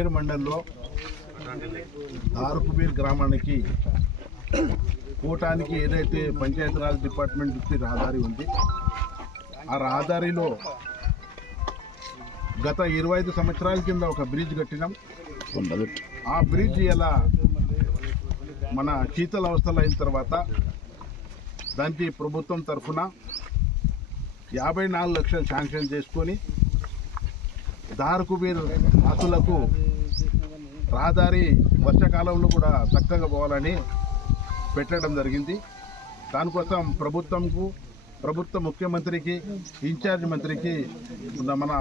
దారుకుబీర్ మండలంలో దారుకుబీర్ గ్రామానికి కూటానికి ఏదైతే పంచాయతీరాజ్ డిపార్ట్మెంట్ నుంచి రహదారి ఉంది, ఆ రహదారిలో గత 25 సంవత్సరాల కింద ఒక బ్రిడ్జ్ కట్టినాం. ఆ బ్రిడ్జ్ ఇలా మన శీతల అవస్థలు అయిన తర్వాత దానికి ప్రభుత్వం తరఫున 54 లక్షలు శాంక్షన్ చేసుకొని దారుకుబీర్ వాసులకు రహదారి వర్షాకాలంలో కూడా చక్కగా పోవాలని పెట్టడం జరిగింది. దానికోసం ప్రభుత్వ ముఖ్యమంత్రికి, ఇన్ఛార్జ్ మంత్రికి మన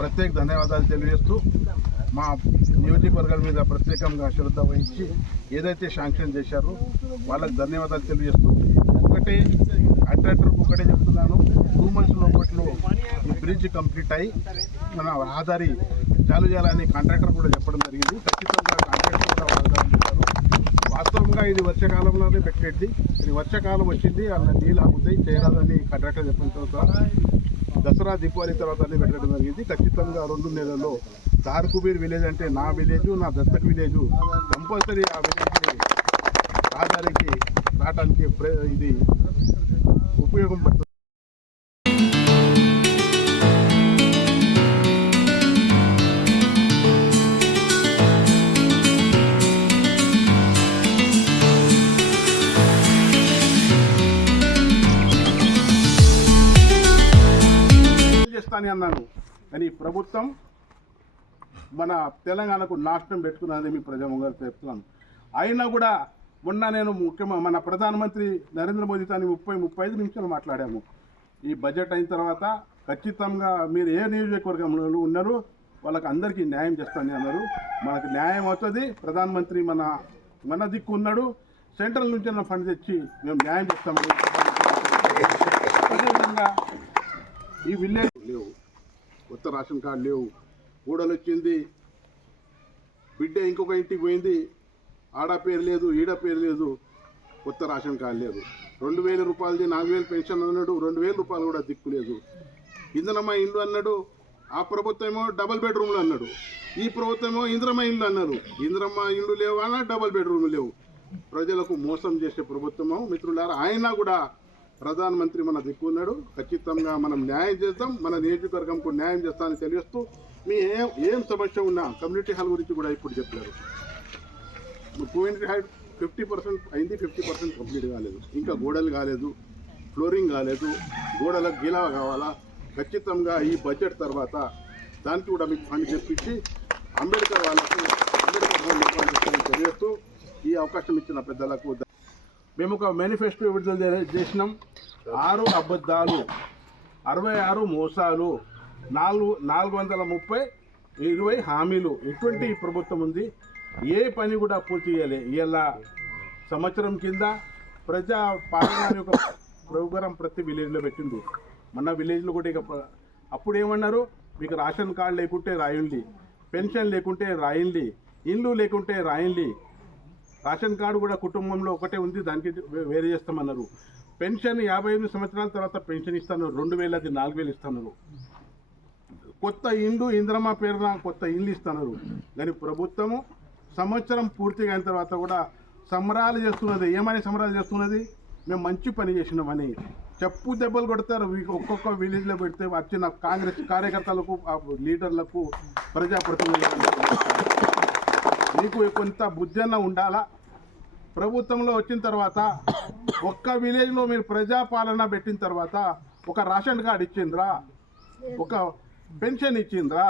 ప్రత్యేక ధన్యవాదాలు తెలియజేస్తూ, మా నియోజకవర్గాల మీద ప్రత్యేకంగా శ్రద్ధ వహించి ఏదైతే శాంక్షన్ చేశారో వాళ్ళకి ధన్యవాదాలు తెలియజేస్తూ, కాంట్రాక్టర్కి ఒకటే చెప్తున్నాను, 2 months లోపట్లో ఈ బ్రిడ్జ్ కంప్లీట్ అయ్యి మన రహదారి చాలు చేయాలని కాంట్రాక్టర్ కూడా చెప్పడం జరిగింది. ఖచ్చితంగా కాంట్రాక్టర్ కూడా వాగ్దానం చేశారు. వాస్తవంగా ఇది వర్షాకాలంలోనే పెట్టేది, ఇది వర్షాకాలం వచ్చింది, అలా నీళ్ళు ఆగుతాయి, చేయరాదని కాంట్రాక్టర్ చెప్పిన తర్వాత దసరా దీపావళి తర్వాత పెట్టడం జరిగింది. ఖచ్చితంగా 2 నెలల్లో దారుకుబీర్ విలేజ్ అంటే నా విలేజ్, నా దత్తక విలేజ్, కంపల్సరీ ఆ విలేజ్ని రహదారికి రావడానికి ఇది ఉపయోగం పడుతుంది. చేస్తానని అన్నాను, కానీ ప్రభుత్వం మన తెలంగాణకు నాశనం పెట్టుకున్నది మీ ప్రజాముగా చెప్తున్నాను. అయినా కూడా మొన్న నేను మన ప్రధానమంత్రి నరేంద్ర మోదీతో 35 నిమిషాలు మాట్లాడాము. ఈ బడ్జెట్ అయిన తర్వాత ఖచ్చితంగా మీరు ఏ నియోజకవర్గంలో ఉన్నారో వాళ్ళకి అందరికీ న్యాయం చేస్తానని అన్నారు. మనకు న్యాయం అవుతుంది. ప్రధానమంత్రి మన దిక్కు ఉన్నాడు. సెంట్రల్ నుంచి ఫండ్ తెచ్చి మేము న్యాయం చేస్తామని. అదేవిధంగా ఈ విలేజ్ లేవు, కొత్త రేషన్ కార్డు లేవు, కూడలు వచ్చింది, బిడ్డ ఇంకొక ఇంటికి పోయింది, ఆడ పేరు లేదు, ఈడ పేరు లేదు, కొత్త రేషన్ కార్డు లేదు. 2000 రూపాయలది 4000 పెన్షన్ అన్నాడు, 2000 రూపాయలు కూడా దిక్కు లేదు. ఇంద్రమ్మ ఇండ్లు అన్నాడు, ఆ ప్రభుత్వం ఏమో డబల్ బెడ్రూమ్లు అన్నాడు, ఈ ప్రభుత్వం ఏమో ఇంద్రమ్మ ఇండ్లు అన్నారు. ఇంద్రమ్మ ఇండ్లు లేవు అన్నా, డబల్ బెడ్రూమ్లు లేవు. ప్రజలకు మోసం చేసే ప్రభుత్వము మిత్రులారా. ఆయన కూడా ప్రధానమంత్రి మన దిక్కు ఉన్నాడు. ఖచ్చితంగా మనం న్యాయం చేద్దాం, మన నియోజకవర్గంకు న్యాయం చేస్తామని తెలియజేస్తూ, మీ ఏం సమస్య ఉన్నా కమ్యూనిటీ హాల్ గురించి కూడా ఇప్పుడు చెప్పారు. కమ్యూనిటీ హాల్ 50% అయింది, 50% కంప్లీట్ కాలేదు, ఇంకా గోడలు కాలేదు, ఫ్లోరింగ్ కాలేదు, గోడలకు గిలా కావాలా. ఖచ్చితంగా ఈ బడ్జెట్ తర్వాత దానికి కూడా మీకు ఫండ్ తెప్పించి అంబేద్కర్ భవన్ తెలియజేస్తూ, ఈ అవకాశం ఇచ్చిన పెద్దలకు మేము ఒక మేనిఫెస్టో విడుదల చేసినాం. 6 అబద్ధాలు, 66 మోసాలు, 430 20 హామీలు, ఇటువంటి ప్రభుత్వం ఉంది. ఏ పని కూడా పూర్తి చేయాలి. ఇలా సంవత్సరం కింద ప్రజా పాలన యొక్క ప్రోగ్రాం ప్రతి విలేజ్లో పెట్టింది. మన విలేజ్లో కూడా ఇక అప్పుడు ఏమన్నారు, మీకు రేషన్ కార్డు లేకుంటే రాయండి, పెన్షన్ లేకుంటే రాయండి, ఇల్లు లేకుంటే రాయండి. రేషన్ కార్డు కూడా కుటుంబంలో ఒకటే ఉంది, దానికి వేరే చేస్తామన్నారు. పెన్షన్ 58 సంవత్సరాల తర్వాత పెన్షన్ ఇస్తున్నారు, 2000 అది 4000 ఇస్తున్నారు. కొత్త ఇండ్లు ఇంద్రమ్మ పేరున కొత్త ఇండ్లు ఇస్తున్నారు. కానీ ప్రభుత్వము సంవత్సరం పూర్తిగా అయిన తర్వాత కూడా సంబరాలు చేస్తున్నది. ఏమని సంబరాలు చేస్తున్నది, మేము మంచి పని చేసినామని. చెప్పు దెబ్బలు కొడతారు. ఒక్కొక్క విలేజ్లో పెడితే వచ్చిన కాంగ్రెస్ కార్యకర్తలకు, లీడర్లకు, ప్రజాప్రతినిధులకు మీకు కొంత బుద్ధన్న ఉండాలా. ప్రభుత్వంలో వచ్చిన తర్వాత ఒక్క విలేజ్లో మీరు ప్రజాపాలన పెట్టిన తర్వాత ఒక రేషన్ కార్డు ఇచ్చిండ్రా, ఒక పెన్షన్ ఇచ్చిండ్రా,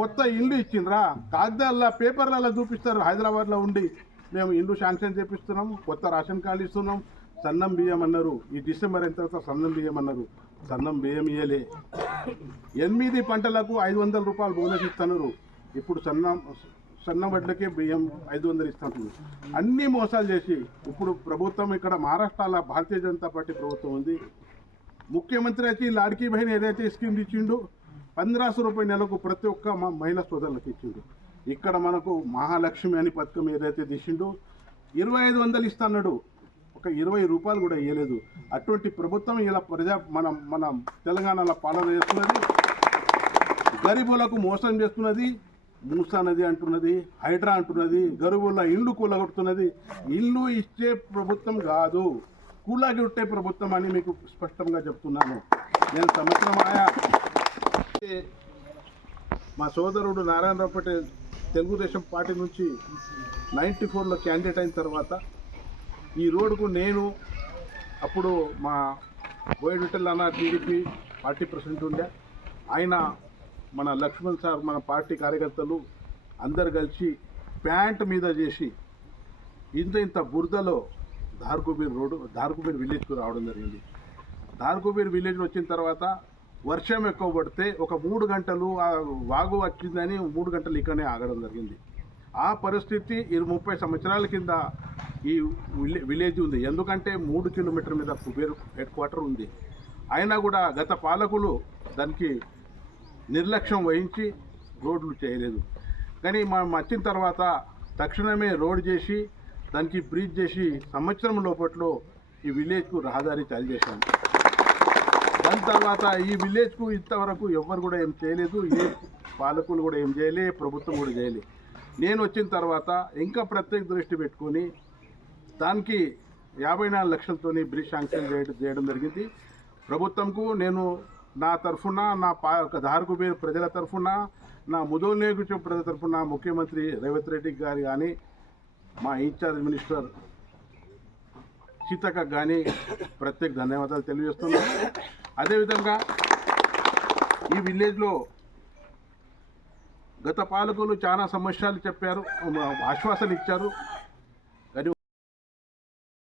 కొత్త ఇల్లు ఇచ్చిండ్రా? కాగితాల్లో పేపర్లలో చూపిస్తారు. హైదరాబాద్లో ఉండి మేము ఇల్లు శాంక్షన్ చేపిస్తున్నాం, కొత్త రేషన్ కార్డు ఇస్తున్నాం, సన్నం బియ్యం అన్నారు. ఈ డిసెంబర్ అయిన తర్వాత సన్నం బియ్యం అన్నారు, సన్నం బియ్యం ఇయ్యలే. 8 పంటలకు 500 రూపాయలు బోనస్ ఇస్తున్నారు. ఇప్పుడు సన్న వడ్లకే బియ్యం 500 ఇస్తున్నారు. అన్ని మోసాలు చేసి ఇప్పుడు ప్రభుత్వం ఇక్కడ మహారాష్ట్రలో భారతీయ జనతా పార్టీ ప్రభుత్వం ఉంది. ముఖ్యమంత్రి వచ్చి లాడ్కీ బహిన్ ఏదైతే స్కీమ్ ఇచ్చిండు, 1500 రూపాయల నెలకు ప్రతి ఒక్క మహిళా సోదరులకు ఇచ్చిండు. ఇక్కడ మనకు మహాలక్ష్మి అని పథకం ఏదైతే తీసిండో 2500 ఇస్తున్నాడు, ఒక 20 రూపాయలు కూడా ఇవ్వలేదు. అటువంటి ప్రభుత్వం ఇలా మన తెలంగాణలో పాలన చేస్తున్నది. గరీబులకు మోసం చేస్తున్నది. మూసా నది అంటున్నది, హైడ్రా అంటున్నది, గరువుల ఇండ్లు కూలగొడుతున్నది. ఇల్లు ఇచ్చే ప్రభుత్వం కాదు, కూలగొట్టే ప్రభుత్వం అని మీకు స్పష్టంగా చెప్తున్నాను. నేను సంవత్సరం ఆయా మా సోదరుడు నారాయణరావు పటేల్ తెలుగుదేశం పార్టీ నుంచి 94లో క్యాండిడేట్ అయిన తర్వాత ఈ రోడ్డుకు నేను అప్పుడు మా బోయవిఠల్ అన్న టీడీపీ పార్టీ ప్రెసిడెంట్ ఉండే, ఆయన మన లక్ష్మణ్ సార్ మన పార్టీ కార్యకర్తలు అందరు కలిసి ప్యాంట్ మీద చేసి ఇంత బురదలో ధార్కుబీర్ విలేజ్కు రావడం జరిగింది. ధార్కుబీర్ విలేజ్ వచ్చిన తర్వాత వర్షం ఎక్కువ పడితే ఒక 3 గంటలు ఆ వాగు వచ్చిందని 3 గంటలు ఇక్కడనే ఆగడం జరిగింది. ఆ పరిస్థితి 30 సంవత్సరాల కింద ఈ విలేజ్ ఉంది. ఎందుకంటే 3 కిలోమీటర్ మీద కుబేర్ హెడ్ క్వార్టర్ ఉంది. అయినా కూడా గత పాలకులు దానికి నిర్లక్ష్యం వహించి రోడ్లు చేయలేదు. కానీ మనం వచ్చిన తర్వాత తక్షణమే రోడ్ చేసి దానికి బ్రిడ్జ్ చేసి సంవత్సరం లోపట్లో ఈ విలేజ్కు రహదారి చాలు చేశాం. దాని తర్వాత ఈ విలేజ్కు ఇంతవరకు ఎవ్వరు కూడా ఏం చేయలేదు, ఏ పాలకులు కూడా ఏం చేయలే, ప్రభుత్వం కూడా చేయలేదు. నేను వచ్చిన తర్వాత ఇంకా ప్రత్యేక దృష్టి పెట్టుకొని దానికి 54 లక్షలతోని బ్రిడ్జ్ శాంక్షన్ చేయడం జరిగింది. ప్రభుత్వంకు నేను నా తరఫున ధార్కుబీర్ ప్రజల తరఫున, నా ముదోల్ నియోజకవర్గ ప్రజల తరఫున ముఖ్యమంత్రి రేవంత్ రెడ్డి గారు కానీ, మా ఇన్ఛార్జ్ మినిస్టర్ సీతక్క కానీ ప్రత్యేక ధన్యవాదాలు తెలియజేస్తున్నాను. అదేవిధంగా ఈ విలేజ్లో గత పాలకులు చాలా సమస్యలు చెప్పారు, ఆశ్వాసాలు ఇచ్చారు.